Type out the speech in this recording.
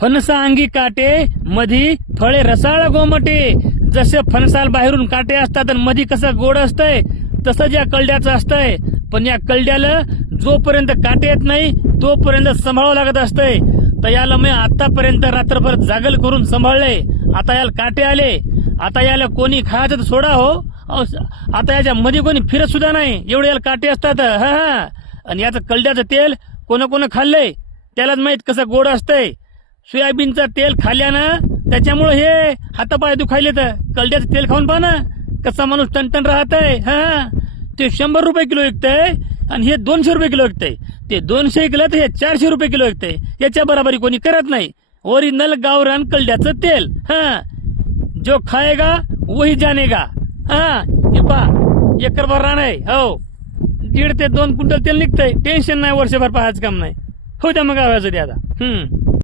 फणसा अंगी काटे मधी फळे रसाळ गोमटे. जसे फणसाल बाहेरून काटे असतात आणि मधी कसं गोड असतंय तसंच या कलड्याचं असतंय. पण या कलड्याला जोपर्यंत काटे येत नाही तोपर्यंत सांभाळावं लागत असतंय. तर याला मी आतापर्यंत रात्रभर जागल करून सांभाळले. आता याला काटे आले. आता याला कोणी खायचं तर सोडा हो. आता याच्या मध्ये कोणी फिरत सुद्धा नाही, एवढे याला काटे असतात. हा. आणि याचं कलड्याचं तेल कोण खाल्लंय त्यालाच माहित कसं गोड असतंय. सोयाबीनचं तेल खाल्ल्यानं त्याच्यामुळे हे हातापाय दुखायले. तर कलड्याचं तेल खाऊन पहा ना कसा माणूस टणटण राहतंय. हा. ते 100 रुपये किलो विकतंय आणि हे 200 रुपये किलो विकतंय. ते 200 किलो तर हे 400 रुपये किलो विकतंय. याच्या बराबरी कोणी करत नाही. ओरिजिनल गावरान कलड्याचं तेल. हा. जो खाएगा वही जानेगा. हा. हे पहा एकरभर रान आहे. हो 1.5 ते 2 क्विंटल तेल निघतंय. टेन्शन नाही, वर्षभर पाहायचं काम नाही. हो द्या मग आवाज द्या आता.